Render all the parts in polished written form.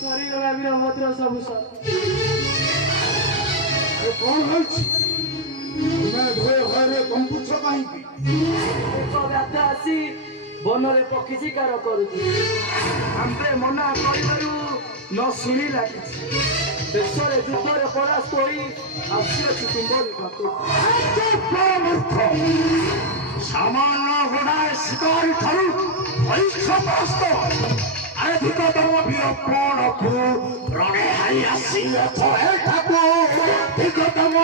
ଶରୀର ବୀରଭଦ୍ର ସବୁ କଣ ହେଉଛି ତୁମେ ଭୟ ଭୟରେ କମ୍ପୁଛ କାହିଁକି? ଏକ ଗାଧା ଆସି ବନରେ ପକ୍ଷୀ ଶିକାର କରୁଛି। ଆମ୍ଭେ ମନା କରିବାରୁ ନ ଶୁଣିଲା କିଛି। ଦେଶରେ ଯୁଦ୍ଧରେ ପରାସ୍ତ ହୋଇ ଆସିଅଛି ତୁମରି ପାଖକୁ। ସାମାନ୍ୟ ଗୋଡ଼ାଏ ଶିକାରୀ ଠାରୁ ପରୀକ୍ଷାଗ୍ରସ୍ତ ଅଧିକତମ ବୀରପ୍ରାଣକୁ ରଣେ ହାରି ଆସିଅଛ ଏଠାକୁ ଅଧିକତମ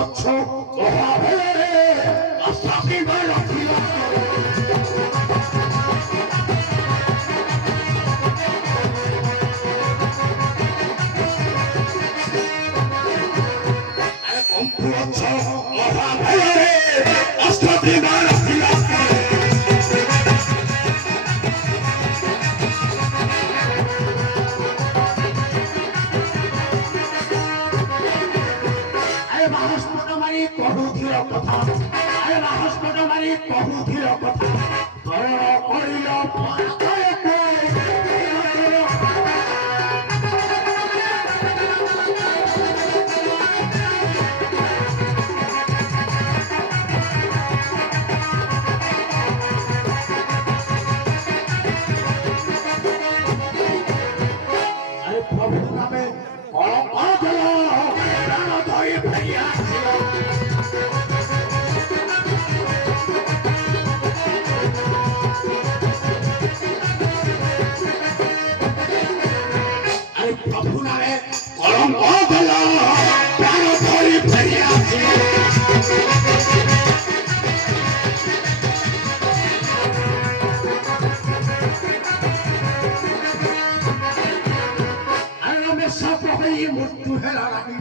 ଅଛ ମହାଭୟରେ ଅସ୍ତ୍ରବିମାନ ରଖିଲ ଅଛ ମହାଭୟରେ ଅସ୍ତ୍ରବିମାନ ରଖିଲ କହୁଥିଲ କଥା ହସ୍ପଟ ମାରି କହୁଥିଲ କଥା କରଣ କରିଲ ପ୍ରଭୁ ନାମେ କଳଙ୍କ ଦେଲ ପ୍ରାଣ ଧରି ଫେରି ଆସିଲ প্রভু নামে কলঙ্ক দেল প্রাণ ধরি ফেরি আসিল রমেশ কহি মৃত্যু হেলা নাহি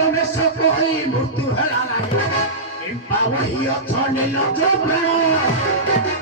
রমেশ কহি মৃত্যু হেলা নাহি বহি অছ নীল প্রাণ